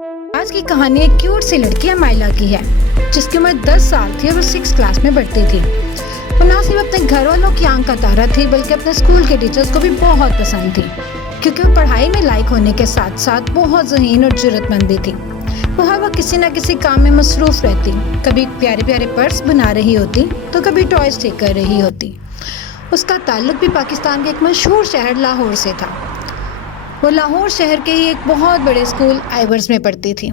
آج کی کہانی ایک کیوٹ سی لڑکی امائلہ کی ہے جس کی عمر 10 سال تھی اور وہ 6 کلاس میں پڑھتی تھی۔ وہ نہ صرف اپنے گھر والوں کی آنکھ کا تارا تھی بلکہ اپنے اسکول کے ٹیچرز کو بھی بہت پسند تھی، کیونکہ وہ پڑھائی میں لائق ہونے کے ساتھ ساتھ بہت ذہین اور جرأت مند بھی تھی۔ وہ ہر وقت کسی نہ کسی کام میں مصروف رہتی، کبھی پیارے پیارے پرس بنا رہی ہوتی تو کبھی ٹوائز ٹھیک کر رہی ہوتی۔ اس کا تعلق بھی پاکستان کے ایک مشہور شہر لاہور سے تھا۔ وہ لاہور شہر کے ہی ایک بہت بڑے اسکول آئیورز میں پڑھتی تھی۔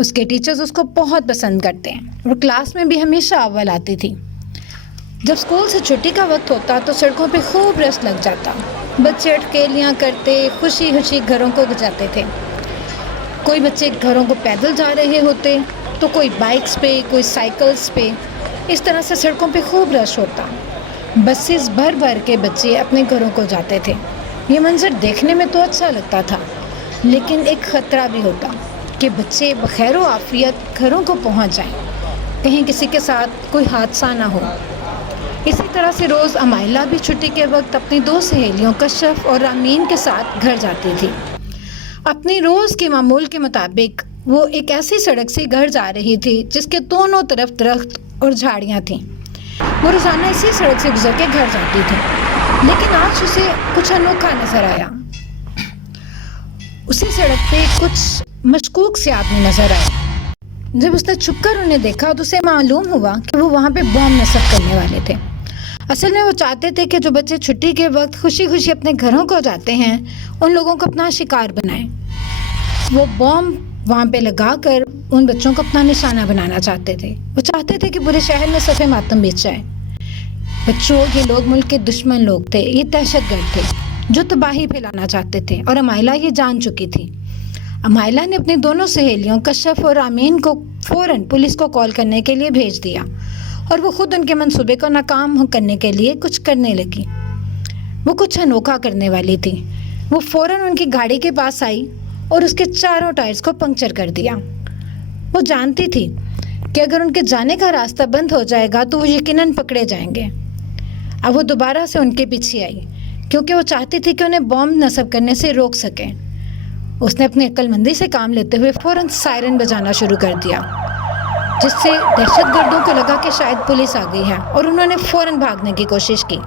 اس کے ٹیچرز اس کو بہت پسند کرتے ہیں اور کلاس میں بھی ہمیشہ اول آتی تھی۔ جب اسکول سے چھٹی کا وقت ہوتا تو سڑکوں پہ خوب رش لگ جاتا، بچے اٹکیلیاں کرتے خوشی خوشی گھروں کو جاتے تھے۔ کوئی بچے گھروں کو پیدل جا رہے ہوتے تو کوئی بائکس پہ، کوئی سائیکلز پہ۔ اس طرح سے سڑکوں پہ خوب رش ہوتا، بسز بھر بھر کے بچے اپنے گھروں کو جاتے تھے۔ یہ منظر دیکھنے میں تو اچھا لگتا تھا، لیکن ایک خطرہ بھی ہوتا کہ بچے بخیر و عافیت گھروں کو پہنچ جائیں، کہیں کسی کے ساتھ کوئی حادثہ نہ ہو۔ اسی طرح سے روز امائلہ بھی چھٹی کے وقت اپنی 2 سہیلیوں کشف اور رامین کے ساتھ گھر جاتی تھی۔ اپنی روز کے معمول کے مطابق وہ ایک ایسی سڑک سے گھر جا رہی تھی جس کے دونوں طرف درخت اور جھاڑیاں تھیں۔ وہ روزانہ اسی سڑک سے گزر کے گھر جاتی تھی، لیکن آج اسے کچھ انوکھا نظر آیا۔ اسی سڑک پہ کچھ مشکوک سے آدمی نظر آئے۔ جب اس نے چھپ کر انہیں دیکھا تو اسے معلوم ہوا کہ وہ وہاں پہ بم نصب کرنے والے تھے۔ اصل میں وہ چاہتے تھے کہ جو بچے چھٹی کے وقت خوشی خوشی اپنے گھروں کو جاتے ہیں ان لوگوں کو اپنا شکار بنائیں۔ وہ بم وہاں پہ لگا کر ان بچوں کو اپنا نشانہ بنانا چاہتے تھے۔ وہ چاہتے تھے کہ پورے شہر میں صف ماتم بیچ جائے۔ بچوں، یہ لوگ ملک کے دشمن لوگ تھے، یہ دہشت گرد تھے جو تباہی پھیلانا چاہتے تھے، اور امائلہ یہ جان چکی تھی۔ امائلہ نے اپنی دونوں سہیلیوں کشف اور آمین کو فوراً پولیس کو کال کرنے کے لیے بھیج دیا، اور وہ خود ان کے منصوبے کو ناکام کرنے کے لیے کچھ کرنے لگی۔ وہ کچھ انوکھا کرنے والی تھی۔ وہ فوراً ان کی گاڑی کے پاس آئی اور اس کے چاروں ٹائرز کو پنکچر کر دیا۔ وہ جانتی تھی کہ اگر ان کے جانے کا راستہ بند ہو جائے گا تو وہ یقیناً پکڑے جائیں گے۔ اب وہ دوبارہ سے ان کے پیچھے آئی کیونکہ وہ چاہتی تھی کہ انہیں بم نصب کرنے سے روک سکے۔ اس نے اپنی عقل مندی سے کام لیتے ہوئے فوراً سائرن بجانا شروع کر دیا، جس سے دہشت گردوں کو لگا کہ شاید پولیس آ گئی ہے، اور انہوں نے فوراً بھاگنے کی کوشش کی۔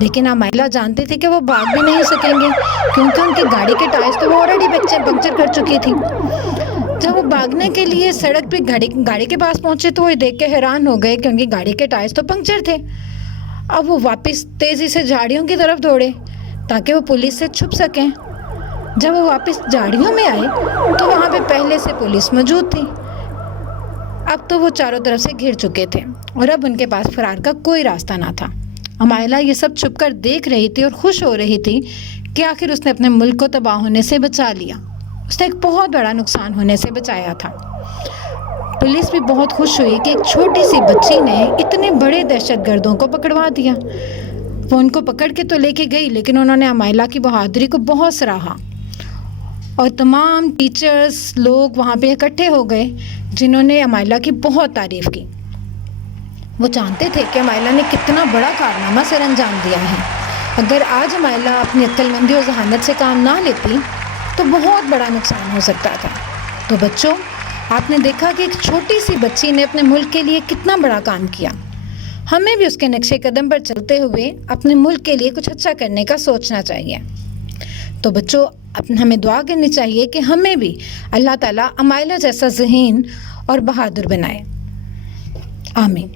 لیکن امائلہ جانتی تھی کہ وہ بھاگ بھی نہیں سکیں گے کیونکہ ان کی گاڑی کے ٹائرز تو وہ آلریڈی پنکچر کر چکی تھی۔ جب وہ بھاگنے کے لیے سڑک پہ گاڑی کے پاس پہنچے تو وہ دیکھ کے حیران ہو گئے کہ ان کی گاڑی کے ٹائرز تو پنکچر تھے۔ اب وہ واپس تیزی سے جھاڑیوں کی طرف دوڑے تاکہ وہ پولیس سے چھپ سکیں۔ جب وہ واپس جھاڑیوں میں آئے تو وہاں پہ پہلے سے پولیس موجود تھی۔ اب تو وہ چاروں طرف سے گھر چکے تھے اور اب ان کے پاس فرار کا کوئی راستہ نہ تھا۔ امائلہ یہ سب چھپ کر دیکھ رہی تھی اور خوش ہو رہی تھی کہ آخر اس نے اپنے ملک کو تباہ ہونے سے بچا لیا۔ اس نے ایک بہت بڑا نقصان ہونے سے بچایا تھا۔ پولیس بھی بہت خوش ہوئی کہ ایک چھوٹی سی بچی نے اتنے بڑے دہشت گردوں کو پکڑوا دیا۔ وہ ان کو پکڑ کے تو لے کے گئی، لیکن انہوں نے امائلہ کی بہادری کو بہت سراہا، اور تمام ٹیچرز لوگ وہاں پہ اکٹھے ہو گئے جنہوں نے امائلہ کی بہت تعریف کی۔ وہ جانتے تھے کہ امائلہ نے کتنا بڑا کارنامہ سر انجام دیا ہے۔ اگر آج امائلہ اپنی عقل مندی اور ذہانت سے کام نہ لیتی تو بہت بڑا نقصان ہو سکتا تھا۔ تو بچوں، آپ نے دیکھا کہ ایک چھوٹی سی بچی نے اپنے ملک کے لیے کتنا بڑا کام کیا۔ ہمیں بھی اس کے نقشے قدم پر چلتے ہوئے اپنے ملک کے لیے کچھ اچھا کرنے کا سوچنا چاہیے۔ تو بچوں، ہمیں دعا کرنی چاہیے کہ ہمیں بھی اللہ تعالیٰ امائلہ جیسا ذہین اور بہادر بنائے۔ آمین۔